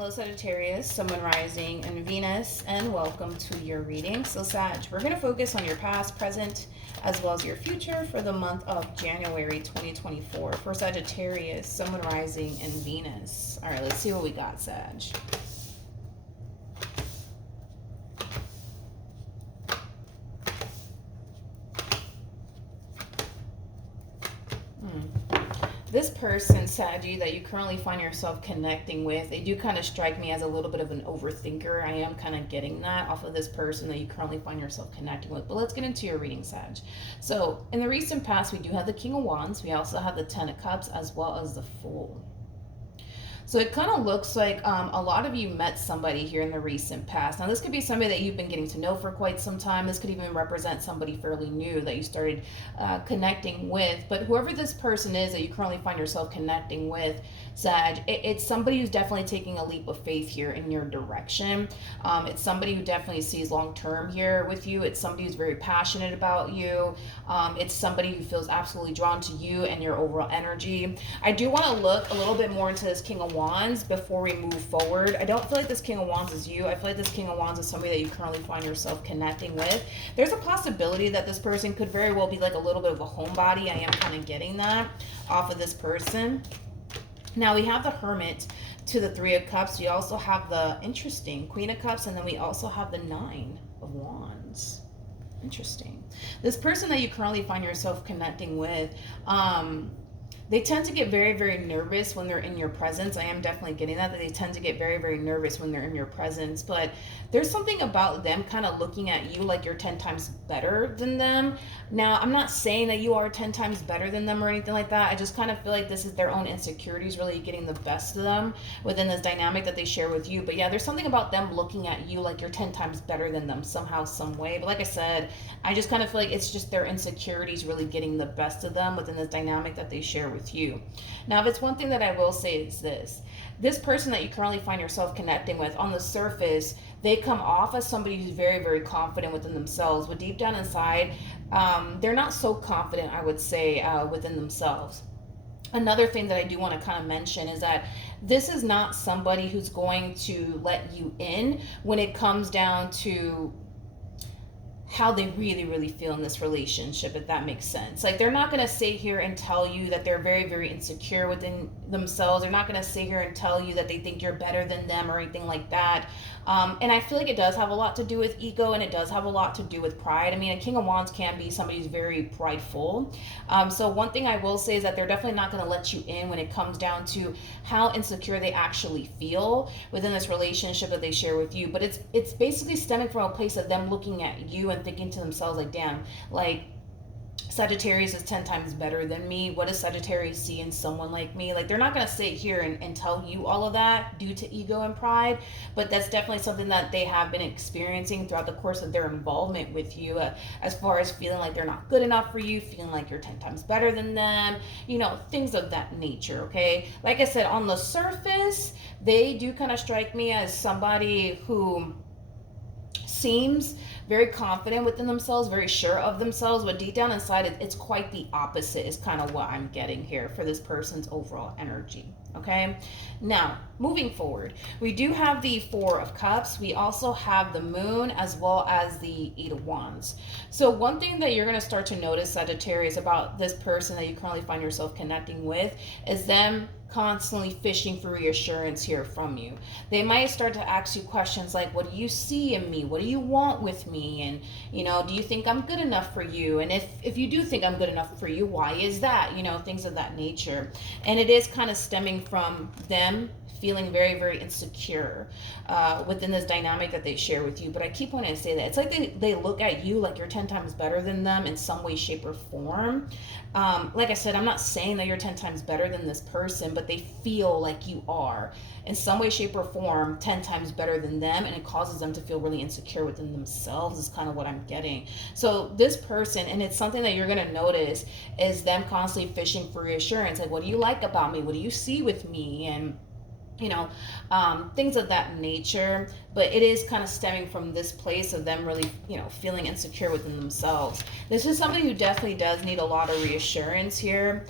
Hello Sagittarius, Sun, Moon, Rising, and Venus, and welcome to your reading. So Sag, we're going to focus on your past, present, as well as your future for the month of January 2024 for Sagittarius, Sun, Moon, Rising, and Venus. All right, let's see what we got, Sag. This person, Saggy, that you currently find yourself connecting with, they do kind of strike me as a little bit of an overthinker. I am kind of getting that off of this person that you currently find yourself connecting with. But let's get into your reading, Sag. So in the recent past, we do have the King of Wands. We also have the Ten of Cups as well as the Fool. So it kind of looks like a lot of you met somebody here in the recent past. Now, this could be somebody that you've been getting to know for quite some time. This could even represent somebody fairly new that you started connecting with. But whoever this person is that you currently find yourself connecting with, Sag, it's somebody who's definitely taking a leap of faith here in your direction. It's somebody who definitely sees long-term here with you. It's somebody who's very passionate about you. It's somebody who feels absolutely drawn to you and your overall energy. I do want to look a little bit more into this King of Wands before we move forward. I don't feel like this King of Wands is you. I feel like this King of Wands is somebody that you currently find yourself connecting with. There's a possibility that this person could very well be like a little bit of a homebody. I am kind of getting that off of this person. Now we have the Hermit to the Three of Cups. We also have the interesting Queen of Cups, and then we also have the Nine of Wands. Interesting. This person that you currently find yourself connecting with, they tend to get very, very nervous when they're in your presence. I am definitely getting that they tend to get very, very nervous when they're in your presence. But there's something about them kind of looking at you like you're 10 times better than them. Now, I'm not saying that you are 10 times better than them or anything like that. I just kind of feel like this is their own insecurities really getting the best of them within this dynamic that they share with you. But yeah, there's something about them looking at you like you're 10 times better than them somehow, some way. But like I said, I just kind of feel like it's just their insecurities really getting the best of them within this dynamic that they share with you. Now, if it's one thing that I will say is this person that you currently find yourself connecting with, on the surface, they come off as somebody who's very, very confident within themselves, but deep down inside, they're not so confident, I would say, within themselves. Another thing that I do want to kind of mention is that this is not somebody who's going to let you in when it comes down to how they really, really feel in this relationship, if that makes sense. Like, they're not going to sit here and tell you that they're very, very insecure within themselves. They're not going to sit here and tell you that they think you're better than them or anything like that. And I feel like it does have a lot to do with ego, and it does have a lot to do with pride. I mean, a King of Wands can be somebody who's very prideful. So one thing I will say is that they're definitely not going to let you in when it comes down to how insecure they actually feel within this relationship that they share with you. But it's basically stemming from a place of them looking at you and thinking to themselves, like, damn, like, Sagittarius is 10 times better than me. What does Sagittarius see in someone like me? Like, they're not going to sit here and tell you all of that due to ego and pride, but that's definitely something that they have been experiencing throughout the course of their involvement with you, as far as feeling like they're not good enough for you, feeling like you're 10 times better than them, you know, things of that nature, okay? Like I said, on the surface, they do kind of strike me as somebody who seems very confident within themselves, very sure of themselves, but deep down inside, it's quite the opposite is kind of what I'm getting here for this person's overall energy, okay? Now, moving forward, we do have the Four of Cups. We also have the Moon as well as the Eight of Wands. So one thing that you're going to start to notice, Sagittarius, about this person that you currently find yourself connecting with is them constantly fishing for reassurance here from you. They might start to ask you questions like, what do you see in me? What do you want with me? And, you know, do you think I'm good enough for you? And if you do think I'm good enough for you, why is that? You know, things of that nature. And it is kind of stemming from them feeling very, very insecure within this dynamic that they share with you. But I keep wanting to say that it's like they look at you like you're 10 times better than them in some way, shape, or form. Like I said, I'm not saying that you're 10 times better than this person, but they feel like you are in some way, shape, or form 10 times better than them, and it causes them to feel really insecure within themselves is kind of what I'm getting. So this person, and it's something that you're going to notice, is them constantly fishing for reassurance. Like, what do you like about me? What do you see with me? And you know, things of that nature. But it is kind of stemming from this place of them really, you know, feeling insecure within themselves. This is somebody who definitely does need a lot of reassurance here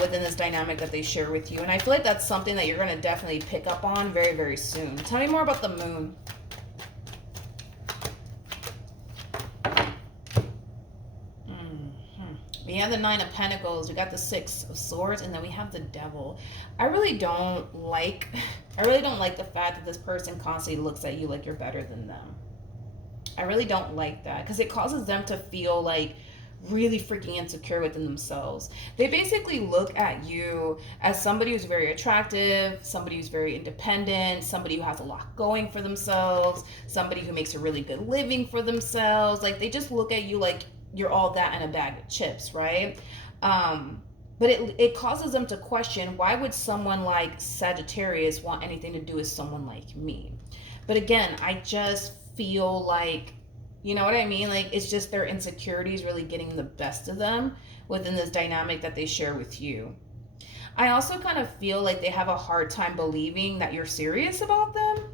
within this dynamic that they share with you. And I feel like that's something that you're going to definitely pick up on very, very soon. Tell me more about the moon. We have the Nine of Pentacles, we got the Six of Swords, and then we have the Devil. I really don't like the fact that this person constantly looks at you like you're better than them. I really don't like that, because it causes them to feel like really freaking insecure within themselves. They basically look at you as somebody who's very attractive, somebody who's very independent, somebody who has a lot going for themselves, somebody who makes a really good living for themselves. Like, they just look at you like you're all that in a bag of chips, right? But it causes them to question, why would someone like Sagittarius want anything to do with someone like me? But again, I just feel like, you know what I mean? Like, it's just their insecurities really getting the best of them within this dynamic that they share with you. I also kind of feel like they have a hard time believing that you're serious about them.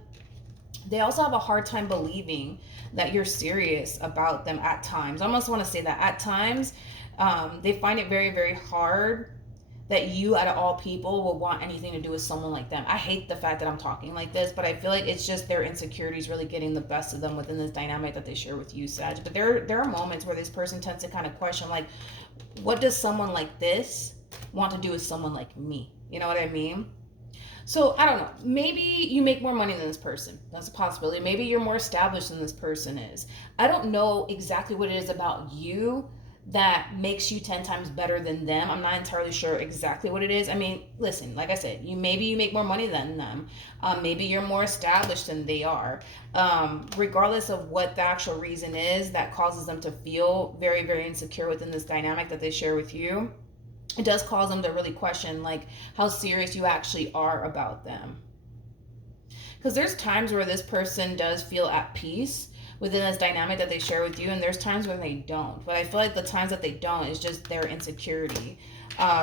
They also have a hard time believing that you're serious about them at times. I almost want to say that at times, they find it very, very hard that you, out of all people, will want anything to do with someone like them. I hate the fact that I'm talking like this, but I feel like it's just their insecurities really getting the best of them within this dynamic that they share with you, Sag. But there are moments where this person tends to kind of question, like, what does someone like this want to do with someone like me? You know what I mean? So, I don't know. Maybe you make more money than this person. That's a possibility. Maybe you're more established than this person is. I don't know exactly what it is about you that makes you 10 times better than them. I'm not entirely sure exactly what it is. I mean, listen, like I said, maybe you make more money than them. Maybe you're more established than they are. Regardless of what the actual reason is that causes them to feel very, very insecure within this dynamic that they share with you, it does cause them to really question, like, how serious you actually are about them. Because there's times where this person does feel at peace within this dynamic that they share with you, and there's times when they don't. But I feel like the times that they don't is just their insecurity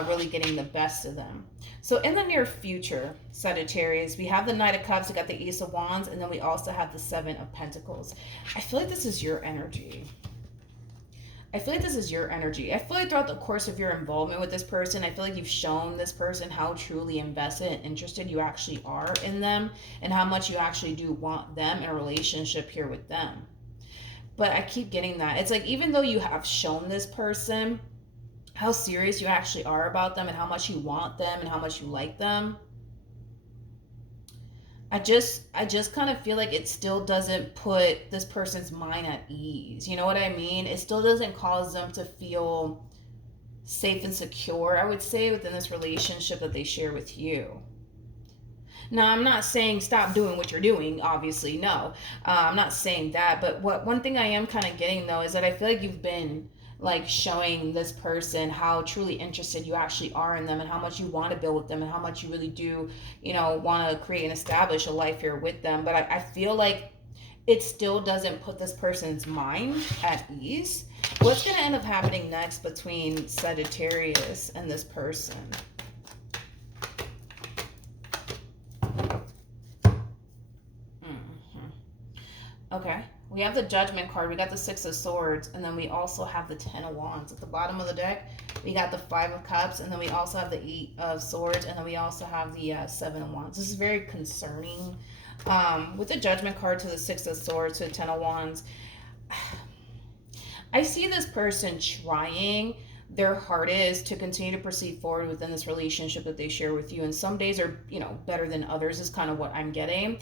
really getting the best of them. So in the near future, Sagittarius, we have the Knight of Cups, we got the Ace of Wands, and then we also have the Seven of Pentacles. I feel like this is your energy. I feel like this is your energy. I feel like throughout the course of your involvement with this person, I feel like you've shown this person how truly invested and interested you actually are in them, and how much you actually do want them in a relationship here with them. But I keep getting that. It's like, even though you have shown this person how serious you actually are about them and how much you want them and how much you like them, I just kind of feel like it still doesn't put this person's mind at ease. You know what I mean? It still doesn't cause them to feel safe and secure, I would say, within this relationship that they share with you. Now, I'm not saying stop doing what you're doing, obviously, no. I'm not saying that, but one thing I am kind of getting, though, is that I feel like you've been like showing this person how truly interested you actually are in them, and how much you want to build with them, and how much you really do, you know, want to create and establish a life here with them. But I feel like it still doesn't put this person's mind at ease. What's going to end up happening next between Sagittarius and this person? Okay, we have the Judgment card, we got the Six of Swords, and then we also have the Ten of Wands. At the bottom of the deck, we got the Five of Cups, and then we also have the Eight of Swords, and then we also have the Seven of Wands. This is very concerning. With the Judgment card to the Six of Swords to the Ten of Wands, I see this person trying their hardest to continue to proceed forward within this relationship that they share with you, and some days are, you know, better than others is kind of what I'm getting.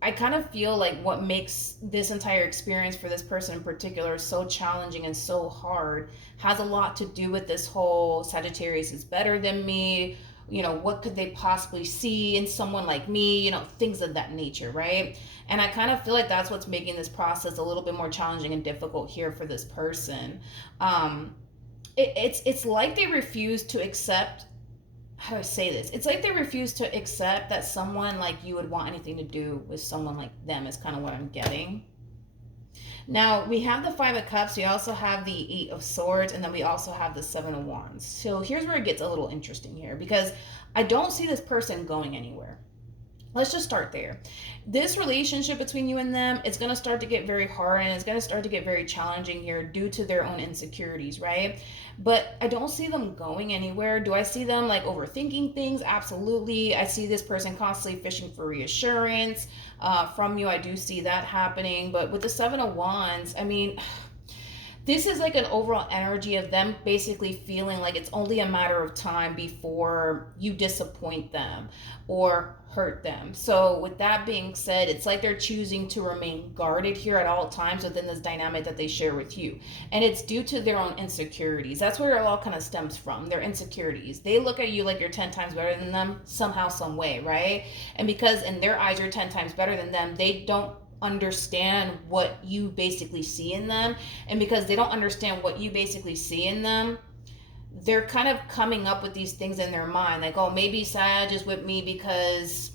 I kind of feel like what makes this entire experience for this person in particular so challenging and so hard has a lot to do with this whole Sagittarius is better than me. You know, what could they possibly see in someone like me? You know, things of that nature, right? And I kind of feel like that's what's making this process a little bit more challenging and difficult here for this person. It's like they refuse to accept, how do I say this? It's like they refuse to accept that someone like you would want anything to do with someone like them, is kind of what I'm getting. Now we have the Five of Cups, we also have the Eight of Swords, and then we also have the Seven of Wands. So here's where it gets a little interesting here, because I don't see this person going anywhere. Let's just start there. This relationship between you and them, it's going to start to get very hard, and it's going to start to get very challenging here due to their own insecurities, right? But I don't see them going anywhere. Do I see them like overthinking things? Absolutely. I see this person constantly fishing for reassurance from you. I do see that happening. But with the Seven of Wands, I mean, this is like an overall energy of them basically feeling like it's only a matter of time before you disappoint them or hurt them. So with that being said, it's like they're choosing to remain guarded here at all times within this dynamic that they share with you. And it's due to their own insecurities. That's where it all kind of stems from, their insecurities. They look at you like you're 10 times better than them somehow, some way, right? And because in their eyes you're 10 times better than them, they don't understand what you basically see in them. And because they don't understand what you basically see in them, they're kind of coming up with these things in their mind, like, oh, maybe Sag is with me because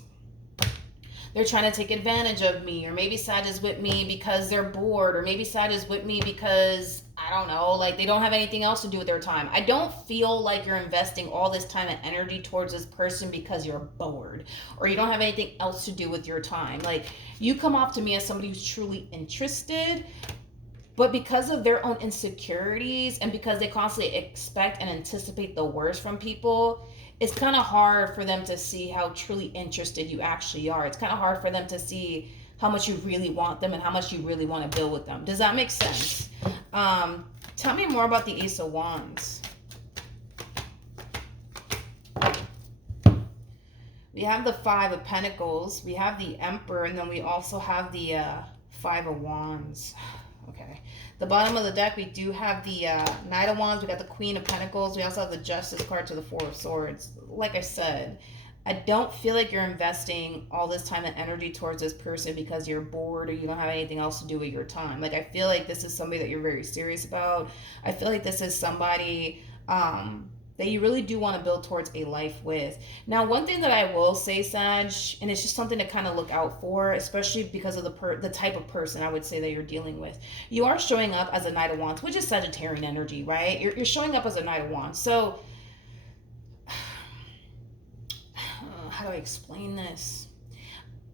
they're trying to take advantage of me, or maybe Sag is with me because they're bored, or maybe Sag is with me because, I don't know, like they don't have anything else to do with their time. I don't feel like you're investing all this time and energy towards this person because you're bored, or you don't have anything else to do with your time. Like, you come off to me as somebody who's truly interested, but because of their own insecurities and because they constantly expect and anticipate the worst from people, it's kind of hard for them to see how truly interested you actually are. It's kind of hard for them to see how much you really want them and how much you really want to build with them. Does that make sense? Tell me more about the Ace of Wands. We have the Five of Pentacles, we have the Emperor, and then we also have the Five of Wands. Okay. The bottom of the deck, we do have the Knight of Wands. We got the Queen of Pentacles. We also have the Justice card to the Four of Swords. Like I said, I don't feel like you're investing all this time and energy towards this person because you're bored or you don't have anything else to do with your time. Like, I feel like this is somebody that you're very serious about. I feel like this is somebody that you really do want to build towards a life with. Now, one thing that I will say, Sag, and it's just something to kind of look out for, especially because of the type of person I would say that you're dealing with. You are showing up as a Knight of Wands, which is Sagittarian energy, right? You're showing up as a Knight of Wands. So, how do I explain this?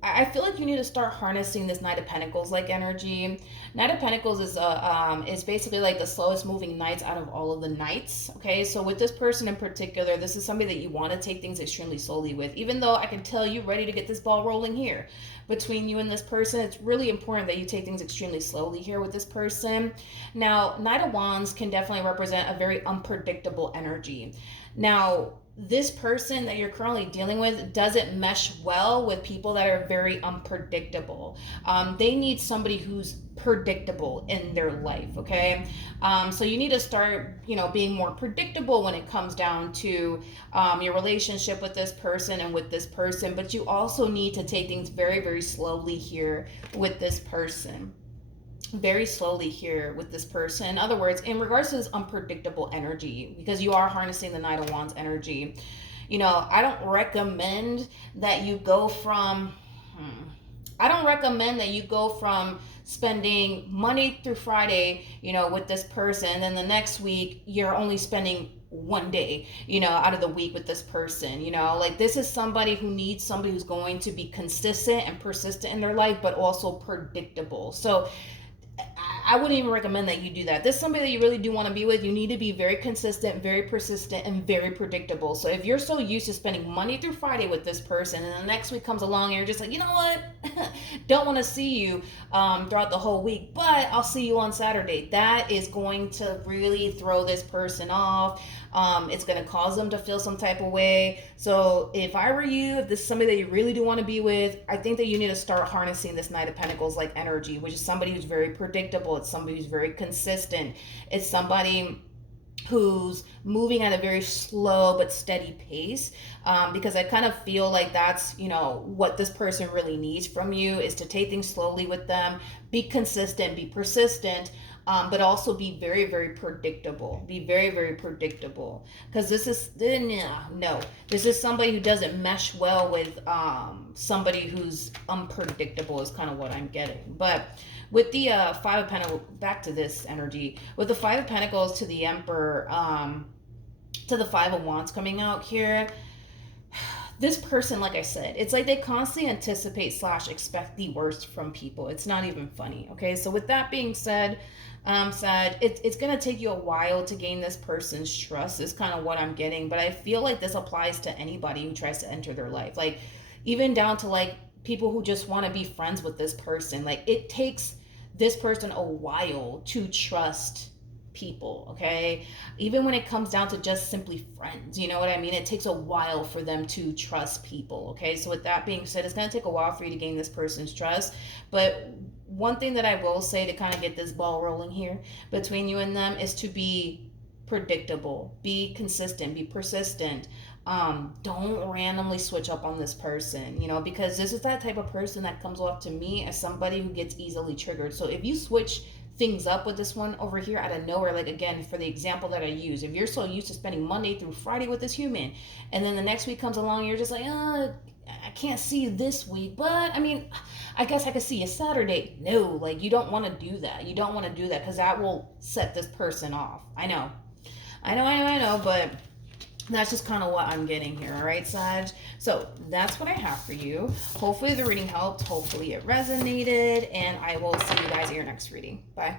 I feel like you need to start harnessing this Knight of Pentacles like energy. Knight of Pentacles is basically like the slowest moving knights out of all of the knights. Okay, so with this person in particular, this is somebody that you want to take things extremely slowly with. Even though I can tell you ready to get this ball rolling here between you and this person, it's really important that you take things extremely slowly here with this person. Now, Knight of Wands can definitely represent a very unpredictable energy. Now, this person that you're currently dealing with doesn't mesh well with people that are very unpredictable. They need somebody who's predictable in their life, okay? So you need to start, being more predictable when it comes down to your relationship with this person and with this person, but you also need to take things very, very slowly here with this person. Very slowly here with this person. In other words, in regards to this unpredictable energy, because you are harnessing the Knight of Wands energy, I don't recommend that you go from spending Monday through Friday, with this person, and then the next week you're only spending one day, out of the week with this person. Like, this is somebody who needs somebody who's going to be consistent and persistent in their life, but also predictable. So I wouldn't even recommend that you do that. This is somebody that you really do want to be with. You need to be very consistent, very persistent, and very predictable. So if you're so used to spending Monday through Friday with this person, and the next week comes along and you're just like, you know what, don't want to see you throughout the whole week, but I'll see you on Saturday. That is going to really throw this person off. It's going to cause them to feel some type of way. So if I were you, if this is somebody that you really do want to be with, I think that you need to start harnessing this Knight of Pentacles like energy, which is somebody who's very predictable. It's somebody who's very consistent. It's somebody who's moving at a very slow but steady pace, because I kind of feel like that's, what this person really needs from you, is to take things slowly with them, be consistent, be persistent, but also be very, very predictable. Be very, very predictable. Because this is, no, this is somebody who doesn't mesh well with somebody who's unpredictable, is kind of what I'm getting. But with the Five of Pentacles, back to this energy, with the Five of Pentacles to the Emperor, to the Five of Wands coming out here, this person, like I said, it's like they constantly anticipate / expect the worst from people. It's not even funny. Okay, so with that being said, Sag, it's gonna take you a while to gain this person's trust, is kind of what I'm getting. But I feel like this applies to anybody who tries to enter their life, like even down to like people who just want to be friends with this person. Like it takes this person a while to trust people, okay? Even when it comes down to just simply friends, you know what I mean? It takes a while for them to trust people, okay? So with that being said, it's going to take a while for you to gain this person's trust. But one thing that I will say to kind of get this ball rolling here between you and them is to be predictable, be consistent, be persistent. Don't randomly switch up on this person, you know, because this is that type of person that comes off to me as somebody who gets easily triggered. So if you switch things up with this one over here out of nowhere, like again, for the example that I use, if you're so used to spending Monday through Friday with this human, and then the next week comes along, you're just like, I can't see you this week, but I mean, I guess I could see you Saturday. No, like you don't want to do that. You don't want to do that because that will set this person off. I know, but that's just kind of what I'm getting here, all right, Sag? So that's what I have for you. Hopefully the reading helped. Hopefully it resonated, and I will see you guys at your next reading. Bye.